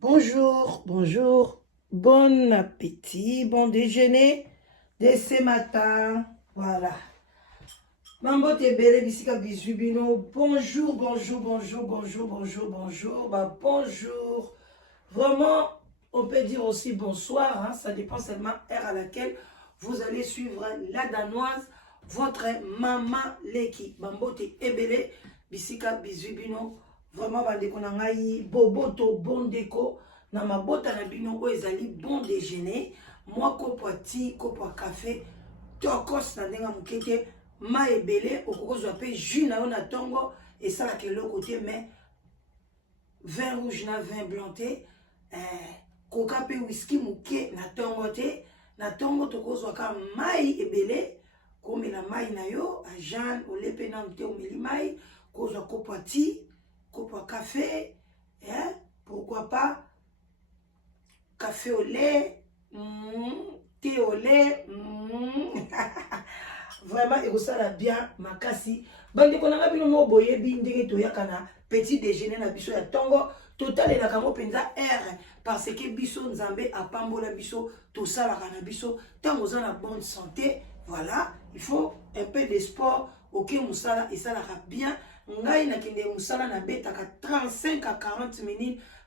Bonjour, bonjour, bon appétit, bon déjeuner de ce matin. Voilà. Mambo Tebele Bisika Bizubino. Bonjour, bonjour, bonjour, bonjour, bonjour, bonjour. Bonjour. Vraiment, on peut dire aussi bonsoir. Hein, ça dépend seulement heure à laquelle vous allez suivre la danoise, votre maman Leki. Mambo Tebele Bisika Bizubino. Vraiment, bandeko na ngai, boboto, bon déco. Na mabota na bino o ezali bon déjeuner. Moi, kopo ti, kopo café. Tokos na ndenga mukete. Ma ebele, okokozwa pe jus na yo na tongo. Et ça, la keloko te, mais vin rouge na vin blanc te. Coca pe whisky muke na tongo te. Na tongo tokozwa ka mai ebele. Komela mai na yo. A Jeanne, olepe na mte omeli mai. Kozwa kopo ti. Copo café, hein? Pourquoi pas café au lait, thé au lait, Vraiment, et ça la bien, makasi. Bande konanga bino mo boye bi ndenge to yakana petit déjeuner na biso ya tongo total na kango penza R parce que biso nzambe apambola biso to sala kana biso tango za na bonne santé. Voilà, il faut un peu de sport. OK, musala et ça la bien. Ngai na kende musala na betaka 35 à 40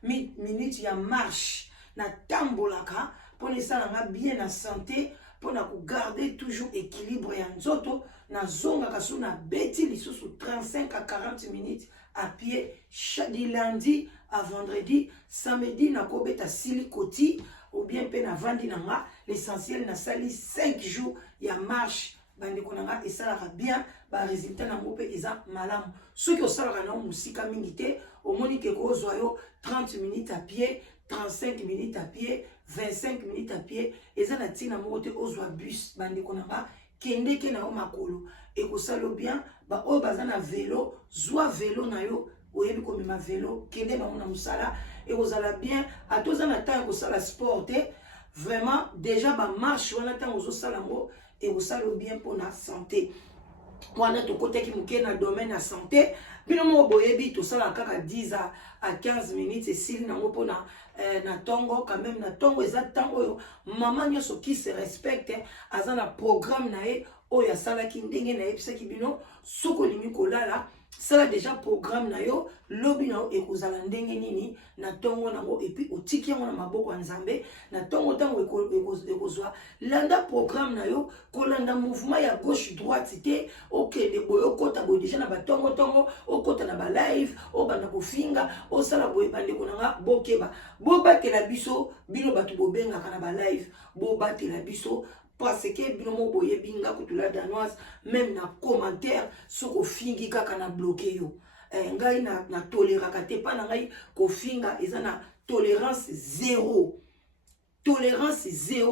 minutes ya marche na tambolaka pour ne sala nga bien na santé pour na garder toujours équilibre ya nzoto na zonga kasu na beti lisusu 35 à 40 minutes à pied chaque lundi à vendredi. Samedi na kobeta silikoti ou bien pe na vandi na nga l'essentiel na sali 5 jours ya marche. Bande konanga et ça la bien ba résultat na ngope eza malamu ceux qui osala na musika mingi te au monique ko zoyo 30 minutes à pied 35 minutes à pied 25 minutes à pied eza na tina mote ozwa bus bande konanga kende ke na o makolo et ko salo bien ba o bazana vélo zwa vélo na yo oyebi ko mema vélo kende na ona musala et ozala bien atoza na temps ko sala sport te vraiment déjà ba marche wana temps ozo sala ngo et vous savez bien pour la santé. Moi, notre côté qui mouke na domaine la santé, bino mo boyebi tout ça la kaka 10 à 15 minutes et s'il na mo na tongo quand même na tongo exact tango maman nyoso qui se respecte azana programme na e o ya sala ki ndenge na episa ki bino soko limi kolala ça déjà programme na yo lobi na e kozala ndenge nini na tongo nango et puis otiki yango na maboko ya nzambe na tongo tango ekozwa landa programme na yo kolanda mouvement ya gauche droite te okende boye okota boye déjà na batongo tongo okota na ba live obanda kofinga osala boye bandeko nanga bokeba bobatela biso bino bato bobengaka na ba live bobatela biso parce que bino mo boye binga kutula danoise même na commentaire soko fingi kaka na bloqué yo ngai na toleraka te pa na ngai ko finga eza na tolérance zéro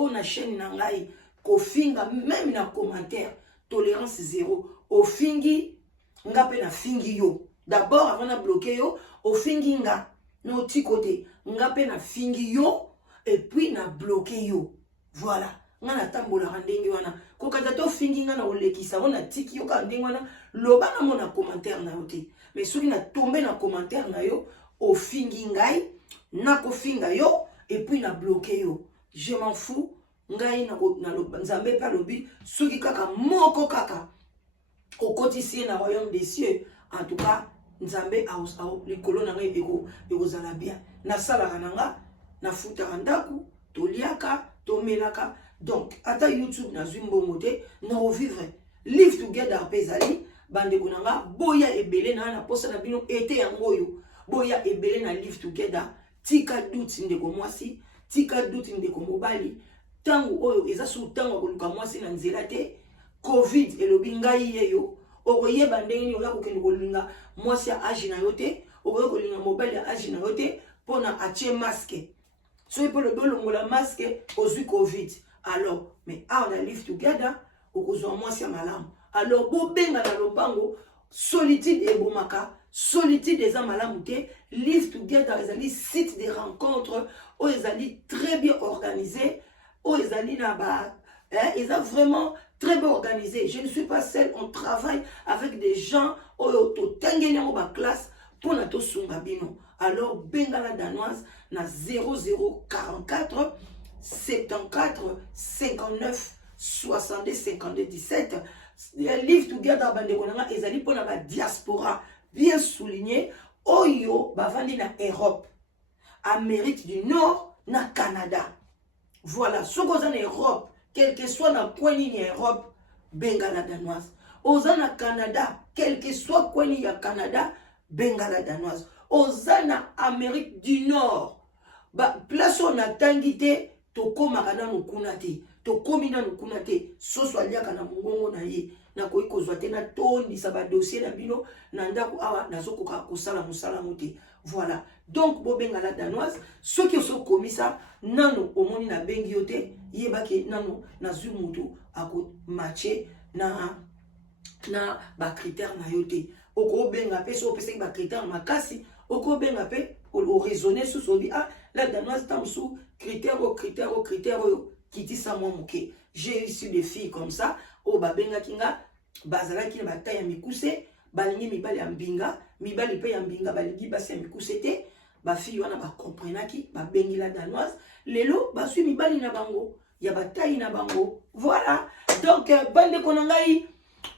na chaîne na ngai ko finga même na commentaire tolérance zéro o fingi nga pe na fingi yo d'abord avant na bloqué yo o fingi nga no ti côté nga pe na fingi yo et puis na bloqué yo voilà nga na tambola ndenge wana ko kata to fingi nga na olekisa ona tiki yo ka ndenge wana loba na mona commentaire na yo te mais soki na tomber na commentaire na yo o fingi ngai na ko finga yo et puis na bloqué yo je m'en fous ngai na nzambe pa lobi soki kaka moko kaka au quotidien na royaume des cieux en tout cas nzambe au likolo na ngai ekozala bien na sala nanga na futa ndaku toliaka tomelaka. Donc, ata YouTube na zumbongo te, na revivre. Live together pezali, bande konanga, boya ebele na posa na bino ete yangoyo. Boya ebele na live together. Tika doute ndeko mwasi, tika doute ndeko mobali. Tangu oyo eza su tango koluka mwasi na nzela te. Covid elobi ngai yeyo. Okoye bande ni ola kokende kolinga mwasi ya agi na yo te, okoye kolinga mobali ya agi na yo te pona atie masque. So ipo le dolongo la masque ozui Covid. Alors, mais on a live together, au besoin moi c'est malam. Alors, bo benga na lobango, solitude et bomaka, solitude des amalamouté, live together, ils allaient site de rencontres, où ils allaient très bien organisés, où ils allaient là-bas, ils ont vraiment très bien organisé. Je ne suis pas seule, on travaille avec des gens, où ils ont classe, pour la to sungabino. Alors, benga la danoise, na 0044 74 59 62 52 17. Live Together bandeko nanga ezali pona ba diaspora bien souligné oyo bavandi na Europe, Amérique du Nord na Canada. Voilà, ce qu'on a en Europe, quel que soit dans quoi ni en Europe, bengala danoise. Ozana Canada, quel que soit quoi ni en Canada, bengala danoise. Ozana Amérique du Nord, place on a tangité, toko makana no kunate, toko mina no kunate, so soalia kana mungongo na ye, na koi kozwate na tondi sa ba dossier na bino, na ndako awa na zoko ka kosala musala mote. Voilà. Donc, bobengala danoise, ceux qui sont commis ça, nano, au moins na bengi yote, yebake nano, na zumutu, ako matché, na ba critère na yote. Oko benga pe, so pese ba critère makasi, oko benga pe, o raisonner sous so bi, ah, la danoise tam sous critère, kiti sa moi mouke. J'ai reçu des filles comme ça, o ba benga kinga, bazala ki na bataille mikuse, balingi mibali ambinga, mibali pe ambinga balingi basi mikusete, ba fille wana ba comprenaki, ba bengi la danoise, lelo ba sui mibali na bango, ya bataille na bango. Voilà. Donc bande konangai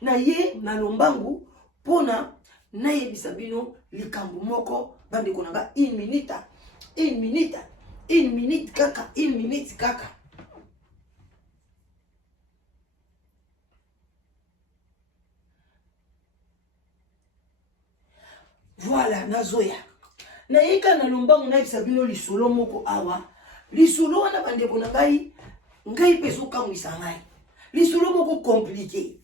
na ye na lombangu pona na ye bisabino likambu moko bande konanga 1 minute. 1 minute. 1 minute kaka, 1 minute kaka. Voilà, nazoya. Na yeka na lombangu na bisabino lisolo moko awa. Lisolo wana bande konangai ngai peso kamwisa ngai. Lisolo moko compliqué.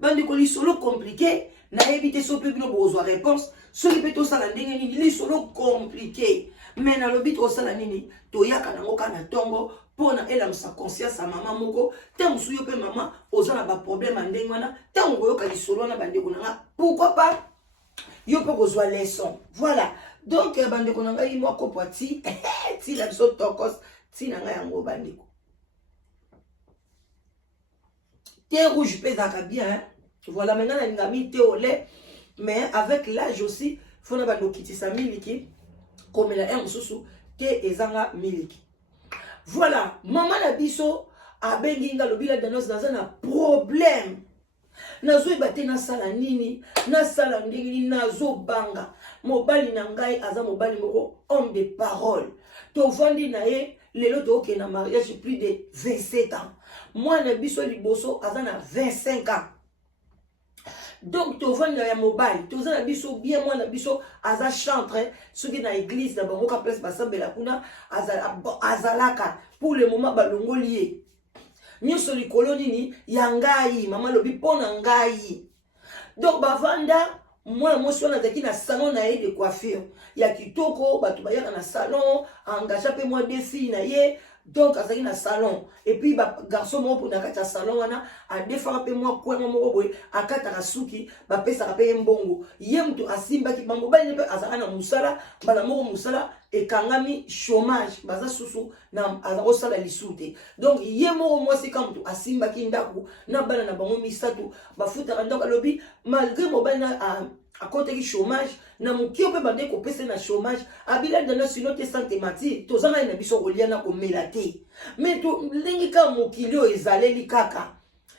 Bande ko lisolo compliqué na éviter so pe bino bozwa réponse. So li peto sala ndenge nini lisolo compliqué. Mais na lobit o sala nini to yaka na ngoka na tongo pona ela msa conscience a mama moko tango suyo pe mama ozana ba problème ndenge wana tango yoka lisolo na bande konanga pourquoi pas yo pe kozwa leçon. Voilà. Donc bande konanga yi moko poati ti la so tokos ti na nga yango bande ko. Thé rouge pèse bien, hein? Voilà, maintenant on a mis thé au lait, mais avec l'âge aussi, il faut que quitter sa miliki, comme il a un sous thé et zanga miliki. Voilà, maman la biso a benginga le bila danos dans un problème. Nazo ibate na sala nini, na sala ndingini nazo banga. Mobali na ngai aza mobali moko homme de parole. To vandi na ye lelo to ke na mariage plus de 27 ans. Moi na biso liboso aza na 25 ans. Donc to vandi na ya mobali, to za na biso bien moi na biso aza chantre, ceux qui na église na bango ka place basambela kuna azalaka pour le moment balongolié. Nyoso likolo nini ya ngai mama lobi pona ngai. Donc bavanda moi moso na zaki na salon na ye de coiffure ya kitoko batu bayaka na salon engagé pe moi deux filles na ye. Donc azaki na salon et puis ba garçon mo pour na kata salon wana a defara pe moi kwa moko boy akata kasuki ba pesa pe mbongo ye mtu asimba ki bango bali pe azaka na musala bala moko musala e kangami chômage baza susu na azako sala lisute. Donc ye moko moi c'est comme tu asimba ki ndaku na bana na bango misatu ba futa ndako lobi malgré mo bana à côté du chômage na mukio pe bande ko pese na chômage abila dana sino te santé mati to zanga na biso koliana ko melate mais to lingi ka mukilio ezaleli kaka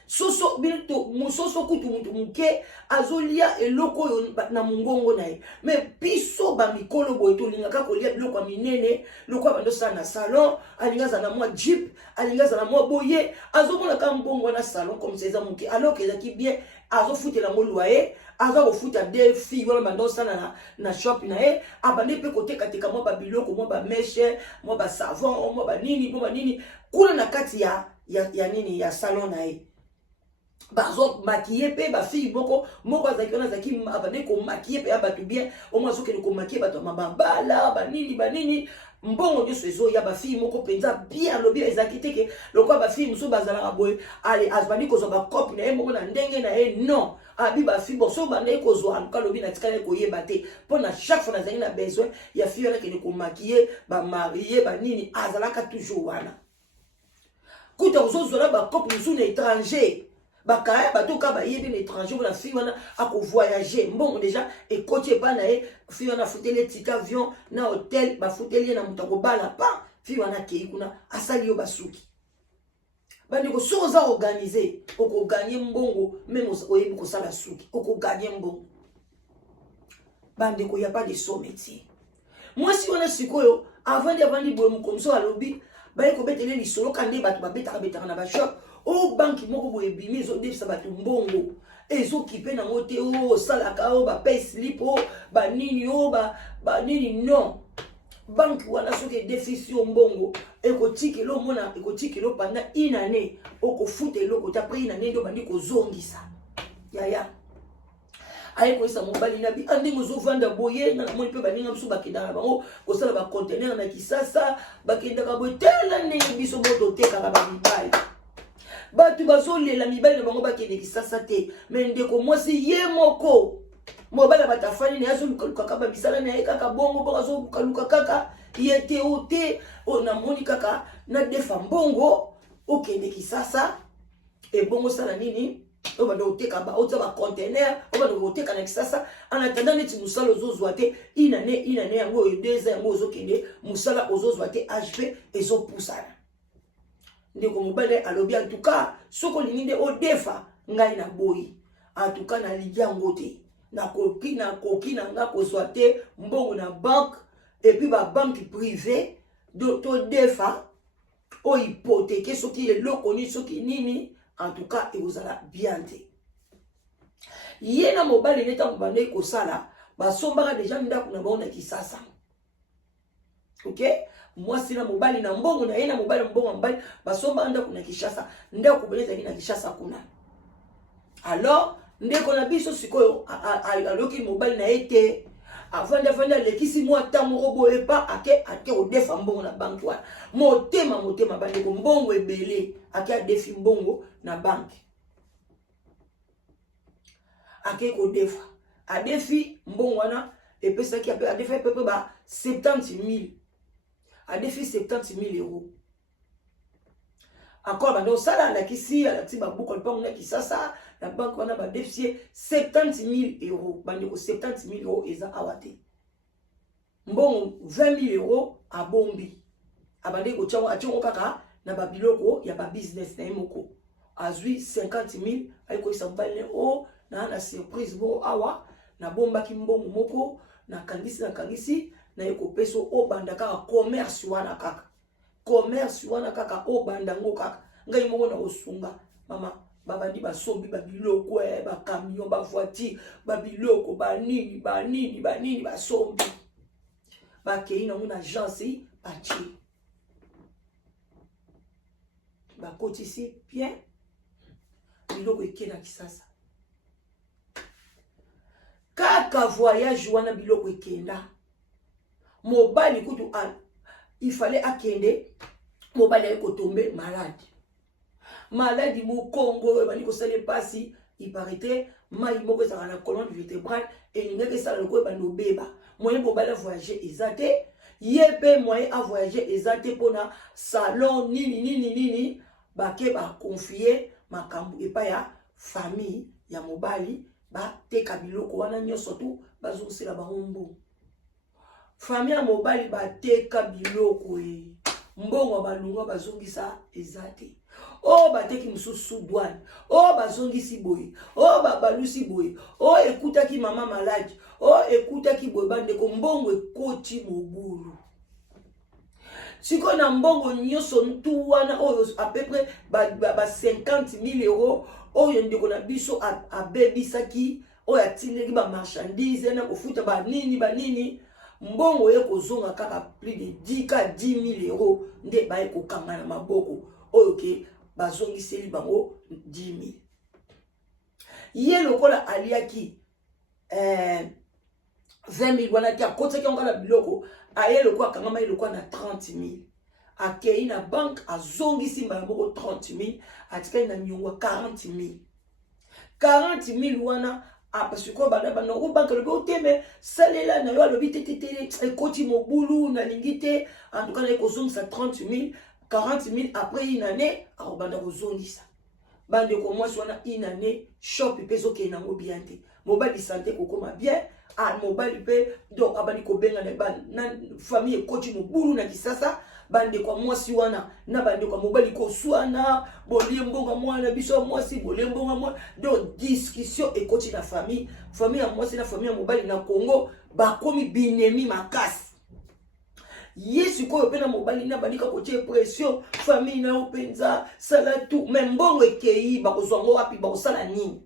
soso bilto musoso kutu mutu muke azolia eloko yo na mungongo na ye mais biso ba mikolo boy to linga ka kolia biloko minene lokwa bando sa na salon alinga za na moi jeep alinga za na moi boye azomona ka mbongo na salon comme ça muke alors que ezaki bien azo futé la mo loyer azo futa deux filles wala bando sa na shop na ye abande pe kote katika mo ba biloko mo ba mèche mo ba savon mo ba nini kuna na kati ya nini ya salon na ye. Bazo maquiller pe ba fille moko zaki abane ko maquiller pe abatu bien au moins soki ko maquiller bato mabala ba nini mbongo nyo sezo ya ba fille moko penza bien lobi ezakite ke lokwa ba fille muso bazala ka boy ali azbani ko zo ba cop na moko na ndenge na non abi ba fille bo so bande ko zo an ka lobi na tikale ko yeba te pona chaque fois na zali na besoin ya fille na ke ko maquiller ba marier ba nini azala ka toujours wana kuta zo zo la ba cop muso na étranger bakaya batoka bayebi na étranger la fille wana ako voyager mbongo déjà et coaché pa na ye fille wana futeli ticket avion na hôtel ba futeli na mutako bala pa fille wana kei kuna asali yo basuki bandi ko soza organiser oko gagner mbongo même oyebi ko sala suki oko gagner mbongo bandi ko ya pas de son métier moi si on a sikoyo avant de boye comme ça alobi ba ko betele li solo kande batu ba betaka na ba shop o banki moko boye bimi zo defisa batu mbongo ezo kipe na mote o salaka o ba pay slip o ba nini o ba nini non banki wana soki déficit mbongo ekotiki lo mona ekotiki lo pendant une année okofuta eloko ta après une année ndo bandi kozongisa yaya ayi ko isa mobali na bi andi mozovanda boye na moni pe baninga msu bakenda bango kosala ba conteneur na kisasa bakenda ka botela ne biso moto teka ka ba mibali batu bazolela mibali na bango bakende kisasa te mais ndeko mwasi ye moko mobala batafani na yazo lukaluka kaba bisala na kaka bongo bakazo lukaluka kaka yete ote ona moni kaka na defa mbongo okende kisasa e bongo sala nini oba do teka ba ota ba conteneur oba do teka na kisasa en attendant neti musala ozozwa te inane yango 2 ans yango ozokende musala ozozwa te HP ezopusana ndeko mobali alobi en tout cas soko linginde o defa ngai na boyi en tout cas na ligiango te na koki na nga kozwa te mbongo na banque et puis ba banque privée to defa o hypothèque soki eloko ni soki nini en tout cas ekozala bien te ye na mobali neta mobande kosala basombaka déjà ndako na bango na kisasa ok moi si na mobali na mbongo na ye na mobali mbongo mbali basombaka ndako na Kinshasa ndako beleza na Kinshasa kuna alors ndeko na biso sikoyo aloki mobali na ete avanda lekisi mwa tamoko boye pa ake odefa mbongo na banki wana motema bandeko mbongo ebele ake adefi mbongo na banki ake kodefa adefi mbongo wana epesaki adefi pepe ba 70 000 adefi 70 000 euros encore bando sala la kisi alati babuko lipango na kisasa la banque wana ba déficit 70 000 euros bandeko 70 000 euros eza awate mbongo 20 000 euros abombi abandeko tchango atchongo kaka na babiloko ya ba business na yemoko azui 50 000 ayiko isambale o na surprise bo awa na bomba ki mbongo moko na kangisi na yeko peso o bandaka commerce wana kaka o bandango kaka ngai moko na osunga mama babandi basombi babiloko ba camion ba voiture babiloko banini basombi bakei na mona agence bachi bakotisi bien biloko ekena kisasa kaka voyage wana biloko ekenda mobali kutu il fallait akende mobali ayeko tomber malade mu Congo bani ko sale pasi il paraît mai moko ezaka na colonne vertébrale et ngeke sala loko bando beba moyen mobali voyager ezate yepe moyen a voyager ezate pona salon nini bake ba confier makambu epa ya famille ya mobali ba teka biloko wana nyoso tu bazosela bango famille ya mobali ba teka biloko mbongo balunga bazongisa ezate o bateki mususu douane o bazongisi boye o balusi boye o ekutaki mama malade o ekutaki boye bandeko mbongo ekoti mobulu siko na mbongo nyoso ntu wana oyo à peu près ba 50 000 euros oyo ndeko na biso abebisaki oyo atindeki ba marchandise na kofuta banini mbongo ye kozonga kaka plus de 10 000 euros nde baye kokanga na maboko oyo ke bazongiseli bango 10 000 ye lokola aliaki 20 000 wana ti akotaki yango na biloko aye lokola akangama ye lokola na 30 000 akei na banque azongisi mbala moko 30 000 atikali na miongo 40 000 wana parce que bana ko banque le oteme salela na yo alobi tetete ekoti mobulu na lingite en tout cas na kozongisa 30 000 40 000 après une année arobanda kozongisa bande ko mwasi wana une année shop peso ke nango bien te mobali santé kokoma bien mobali pe donc abali ko benga na famille ekoti mobulu na kisasa bande kwa mwasi wana na bande kwa mobali ko swana bolembonga mwana biso mwasi bolembonga mwana donc discussion ekoti na famille ya mwasi na famille ya mobali na Congo bakomi binemi makasi yesu ko pena mobali na bandika ko tie pression famille na openza sala tout même mbongo ekei bakozwango wapi bakosala nini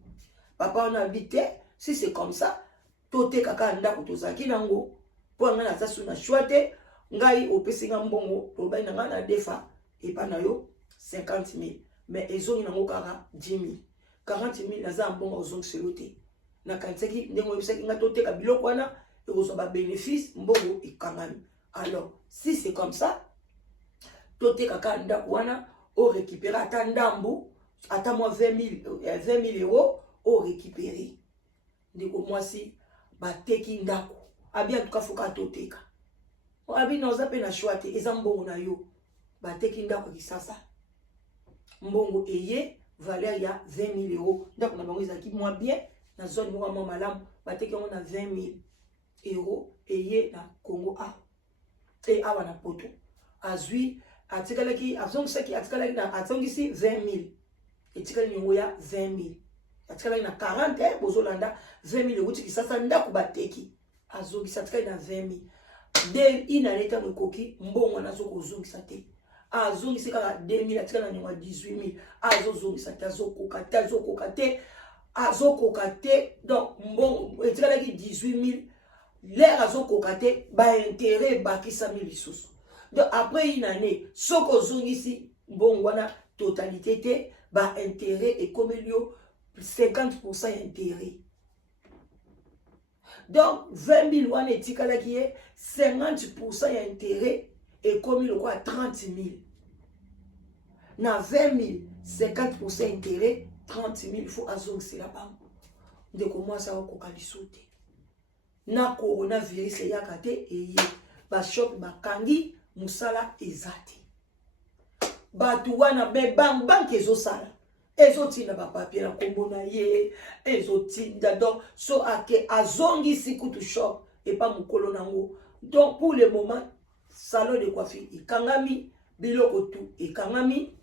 papa on habite si c'est comme ça tote kaka ndako tozaki nango po nga na sasu na chouate ngai opesinga mbongo tobali na nga na defa epa na yo 50,000 mais ezongi nango kaka 10,000 40,000 naza mbongo ozongi selote na kanseki ndengo ebisaki nga tote ka biloko wana ekozwa ba bénéfice mbongo ikangami. Alors si c'est comme ça tote kaka ndako wana o récupérer ata ndambu ata moi 20,000 euros o récupérer ndeko mwasi bateki ndako abi atuka fuka toteka abi noza pe na chouate eza mbongo na yo bateki ndako kisasa mbongo eye valeur ya 20,000 euros ndako na bango ezaki moi bien na zone moko mo malamu bateki yango na 20,000 euros eye na Congo a et awa na poto azui atikalaki azongisaki atikalaki na azongisi 20,000 etikali nyongo ya 20,000 atikala na 40 bozolanda 20,000 euros kisasa ndako bateki azongisa atikala na 20,000 de inaleta mkoki mbongo nazo kozongisa te azongisa kaka 2,000 atikala na nyongo 18,000 azozongisa te azokoka te donc mbongo etikala ki 18,000 l'air azokoka te ba intérêt bakisa milisusu donc après une année soko zongisi mbongo wana totalité te ba intérêt et comme il y 50% intérêt. Donc 20,000 wana etikala qui est 50% intérêt et comme il quoi 30,000. Na 20,000 50% intérêt 30,000 il faut azongisi la banque. De comment ça va kokalisote. Na coronavirus yakate eye ba shop bakangi musala ezati. Batu wana be bank ezosala. Ezotinda ba papier na kombo na ye ezotinda donc so ake azongi sikutu shop et pas mukolo nango donc pour le moment salon de coiffure ikangami biloko tout ikangami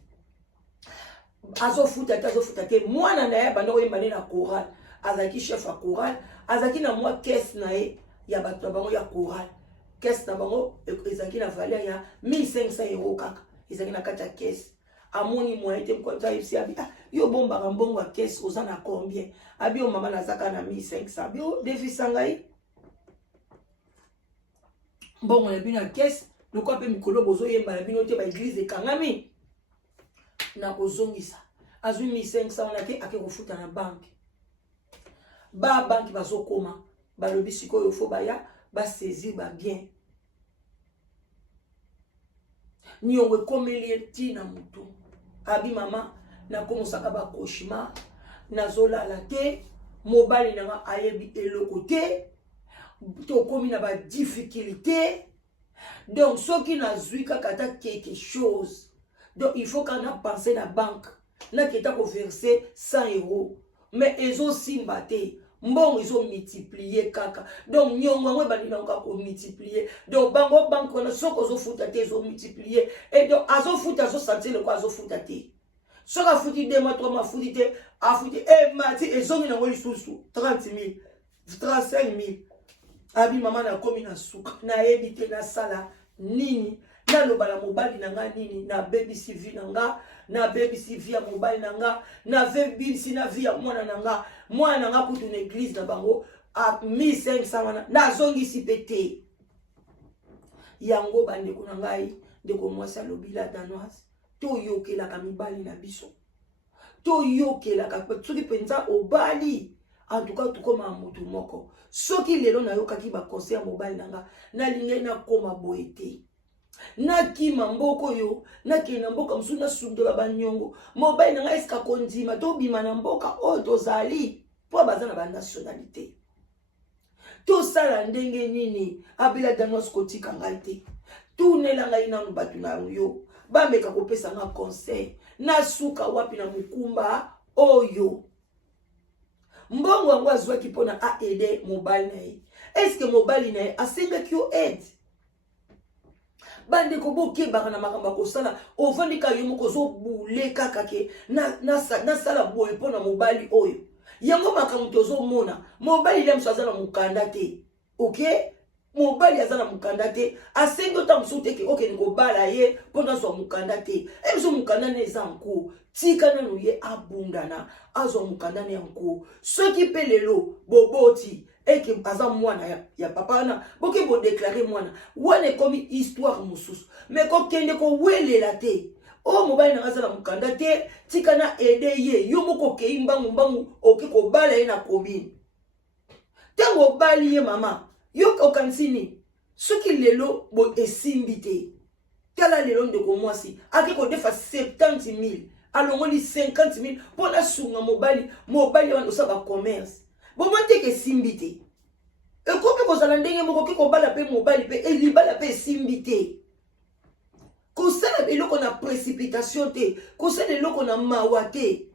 azofuta te mwana na ya bando yembane na choral azaki chef a choral azaki na moi caisse na ye ya bato bango ya choral caisse na bango ezaki na valeur ya 1,500 euros kaka ezaki na kata caisse amoni moyen te mkonza ici abi yo bomba mbongo a caisse ozana combien abi o mama nazaka na 1,500 abi o defisa ngai mbongo na bina caisse loko pe mikolo bozo yemba na bino te ba église ekangami na kozongisa azwi 1,500 wana te ake kofuta na banque ba banque bazokoma balobi sikoyo fo baya ba saisir ba bien nyongo ekomeli tina mutu abi mama na komosaka ba cauchemar nazolala te mobali nanga ayebi eloko te tokomi na ba difficulté donc soki nazwi kaka ta quelque chose donc il faut qu'on a pensé la banque na keta ko verser 100 euros mais ezo simba te mbongo izo multiplier kaka donc nyongo ngwe bali na ko multiplier donc bango banque na soko zo futa te zo multiplier et donc azo futa zo sentir le quoi azo futa te soka futi 2 mois 3 mois futi te a futi e mati ezo ngina ngoli susu 30,000 35,000 abi mama na komi na suka na ebite na sala nini na lobala mobali nanga nini na baby CV nanga na baby CV ya mobali nanga na baby si na vie ya mwana nanga putu na église na bango a 1,500 wana na zongi si pété yango bande ko ngai ndeko mwasi lobila danoise to yokela ka mibali na biso to yokela ka soki penza obali en tout cas tukoma mutu moko soki lelo na yokaki ba conseil mobali nanga na linge na koma boete na kima mboko yo na kina mboka msuna sundola banyongo mobali nanga eska kondima to bima na mboka o tozali po bazana ba nationalité to sala ndenge nini abila danos kotika ngai te tunela ngai na mbatu na yo bameka kopesa nga conseil na suka wapi na mukumba oyo mbongo yango azwaki mpona aide mobali na ye. Est-ce que mobali na ye asengaki yo aide? Bandeko bokebaka na makambo kosala ovandika yo moko ozobule kaka ke nasala boye mpona mobali oyo. Yango makambo tozomona mobali ile mosu aza na mokanda te. Ok, mobali aza na mokanda te, asengi ota mosusu te ke okende kobala ye mpona azwa mokanda te. E biso mokanda ne eza nko tika nanu ye abundana azwa mokanda ne yanko. Soki mpe lelo boboti eke aza mwana ya papa wana boke bodeklare mwana wana ekomi histoire mosusu me kokende kowelela te. O mobali na aza na mokanda te, tika na ede ye yo moko okei mbangu oke kobala ye na komini. Tango obali ye mama yo okansini soki lelo bo esimbi te. Tala lelo ndeko mwasi ake kodefa 70,000 alongoli 50,000 mpona sunga mobali wana osala commerce. Bomonte ke simbi te. Ekomi kozala ndenge moko ke kobala pe mobali pe elibala pe simbi te. Kosala eloko na précipitation te, kosala eloko na mawa te.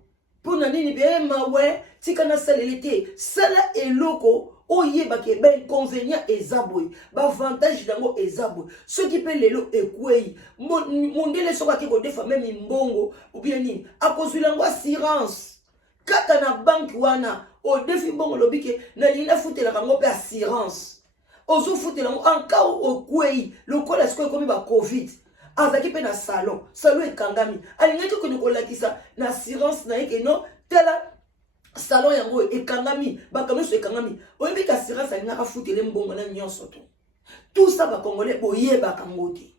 Pona nini be mawe tika na salele te. Sala eloko oyeba ke ba inconvénient ezaboy, ba avantage dango ezaboy. Soki pe lelo ekwei, mondele soka ke kodefa même mbongo ou bien nini, akozwila ngo assurance. Kaka na banque wana o defi mbongo lobike na linda futela kango pe assurance. Ozo futela ngo en cas okwei, lokola siko ekomi ba covid. Azaki pe na salon ekangami. Alingaki ko nikolakisa na assurance na yeke no tela salon yango ekangami bakameso ekangami oyebi ka assurance alingaka futele mbongo na nyonso to. Tout ça ba congolais boyeba kango te.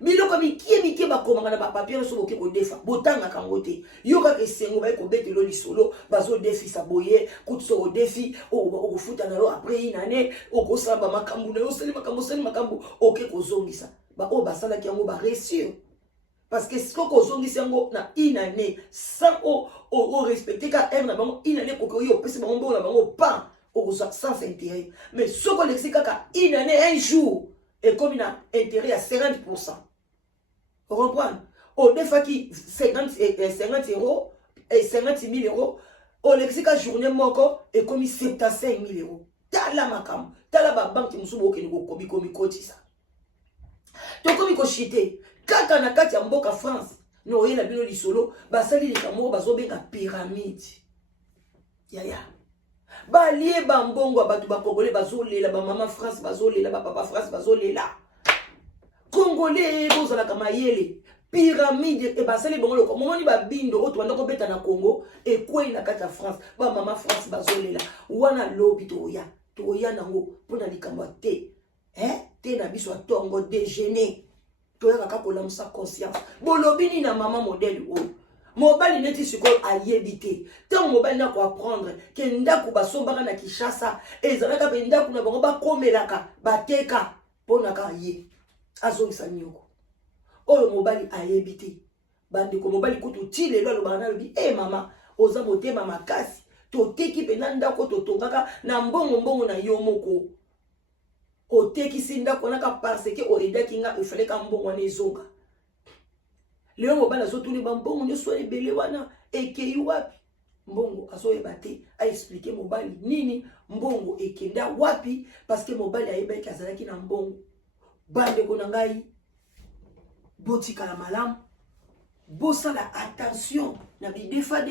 Biloko mike bakomanga na ba papier so boke ko defa botanga kango te. Yoka ke sengo ba ko betelo lisolo bazo defi sa boye kutso o defi o futa na yo après une année o ko samba makambu na yo seli makambu oke ko zongisa ba o basala ki yango ba réussir. Parce que ce qu'on zongisa yango na une année sans o respecter ka na bango une année ko yo pesi bango na bango pas o sans intérêt. Mais ce qu'on l'explique ka une année un jour et comme il a intérêt à 50%. Vous comprenez? Au défa qui 50 euros et 50 000 euros, au lexique journée moko et comme 75 000 euros. Tala makam, tala ba banque musubo ke ngo komi koti ça. To komi ko chité, kaka na kati ya mboka France, no yela bino lisolo, ba sali li kamo bazo benga pyramide. Ya. Ba lié ba mbongo ba tu ba congolais bazolela ba maman France bazolela ba papa France bazolela. Congolais bozala kama yele pyramide e basali bongo loko momoni ba bindo oto banda ko beta na Congo e kwei na kati ya France ba maman France bazolela wana lobi toya nango pona likambo te te na biso atongo déjeuner toya kaka kolamusa conscience bolobi ni na maman modèle o mobali neti siko ayebite tant mobali na ko apprendre ke ndaku basombaka na Kinshasa ezalaka be ndaku na bango bakomelaka bateka pona ka ye azongisa nyoko oyo mobali ayebite bandeko mobali kutu ti lelo alobaka na lobi mama oza motema makasi toteki pena ndako totongaka na mbongo na yo moko otekisi ndako naka parce que oedaki nga efaleka mbongo na ezonga leo mobali azotuni ba mbongo nyonso ebele wana ekei wapi mbongo azoyeba te a expliquer mobali nini mbongo ekenda wapi parce que mobali ayebaki azalaki na mbongo. Bandeko na ngai botika la malamu bosala attention na bidefa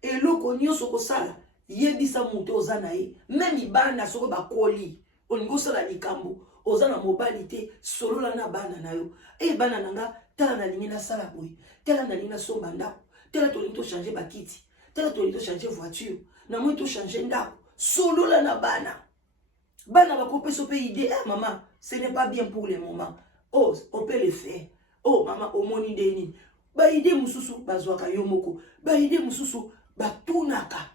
eloko nyonso kosala yebisa moto oza na ye même bana soko bakoli olingo sala likambo oza na mobali te solola na bana na yo bana nanga tala na lingi na sala boye tala na lingi na somba ndako tala tolingi to changer bakiti tala tolingi to changer voiture na moi to changer ndako solola na bana bakopesa pe idée maman ce n'est pas bien pour le moment on peut le faire maman omoni ndeni ba idée mususu bazwaka yo moko ba idée mususu batunaka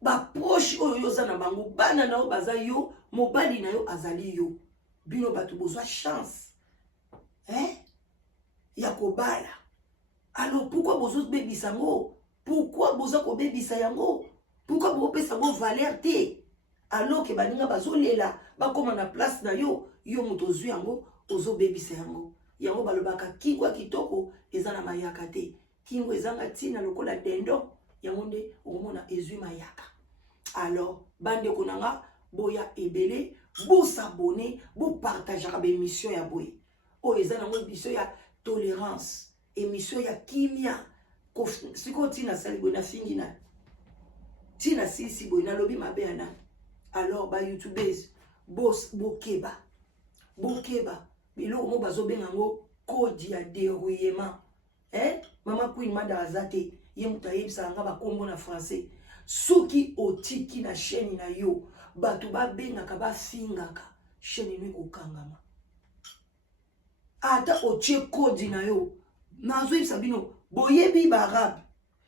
ba proche oyo yoza na bango bana na yo baza yo mobali na yo azali yo bino batu bozwa chance ya kobala. Alors pourquoi bozo bebisa ngo? Pourquoi bozo ko bebisa yango? Pourquoi bozo pesa ngo valeur te? Alors que baninga bazolela bakoma na place na yo moto zwi yango ozo bebisa yango balobaka kikwa kitoko eza na mayaka te kingo ezanga tina lokola dendo yango nde okomona ezwi mayaka. Alors bande konanga boya ebele bo s'abonner bo partager ba émission ya boye o eza nango émission ya tolérance émission ya kimia siko tina sali bona fingi na tina sisi boye na lobi mabe ana. Alors ba youtubers boss bokeba biloko mo bazo benga ngo code ya dérouillement. Mama Queen Madazate ye mutayebisa nga ba kombo na français. Soki otiki na chaîne na yo batu ba bengaka ba fingaka chaîne ni kokangama. Ata otie code na yo nazo yebisa bino boyebi barabe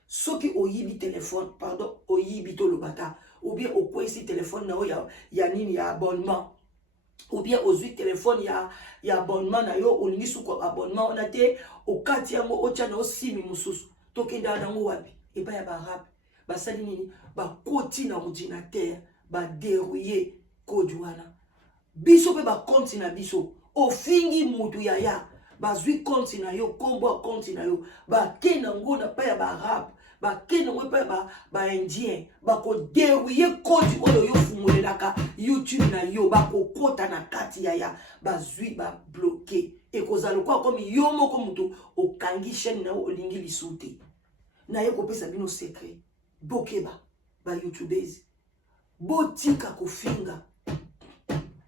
soki oyibi téléphone pardon oyibi to lobata ou bien okwesi téléphone na yo ya nini ya abonnement ou bien ozwi téléphone ya abonnement na yo olingi suko abonnement on a te okati yango otia na osimi mususu tokenda nango wapi epa ya barabe basali nini bakoti na ordinateur baderouiller code wana biso pe bakonti na biso ofingi mutu ya bazwi konti na yo kombo konti na yo bakenda ngo na pa ya barabe bakenda ngo pa ba indien bakoderouiller code oyo yo fungolelaka YouTube na yo bakokota na kati ya bazwi ba bloquer ekozala kwa komi yo moko mutu okangi chaîne na olingi lisute na ye kopesa bino secret bokeba ba youtubers botika kofinga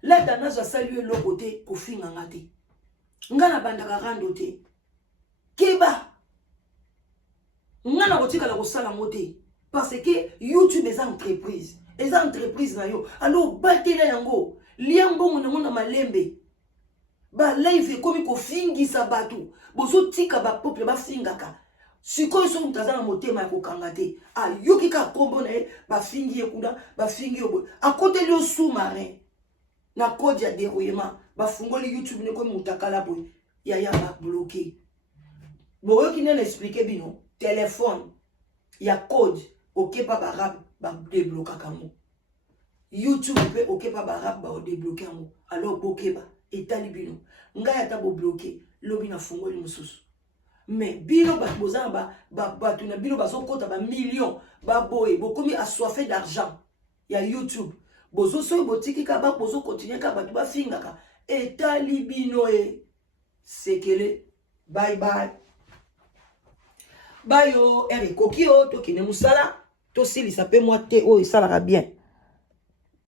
la tendance saluer le côté kofinga ngate ngana bandaka rando te keba ngana kotika la kosala ngote parce que YouTube est entreprise na yo alors batela yango liambo na malembe ba live komi kofingisa batu bozo tika ba peuple ba fingaka sikoyo so mutaza na motema ya kokanga te ayoki ka kombo na ye bafingi ye kuna bafingi yo akoteli yo sous-marin na code ya dérouillement bafungoli YouTube ne ko mutakala boy ya ba bloqué boyoki nene expliquer bino téléphone ya code okepa barabe ba débloquer kamo YouTube pe okepa barabe ba débloquer kamo alors bokeba etali bino ngaya ta bo bloquer lobi na fungoli mususu. Mais bino bozana batu na bino bazokota ba millions ba boy bokomi assoiffé d'argent ya YouTube bozo so botiki ka ba bozo continuer ka batu ba fingaka etali bino sekele bye bye yo eri kokio to kine musala to silisa pe moi te o salaka bien.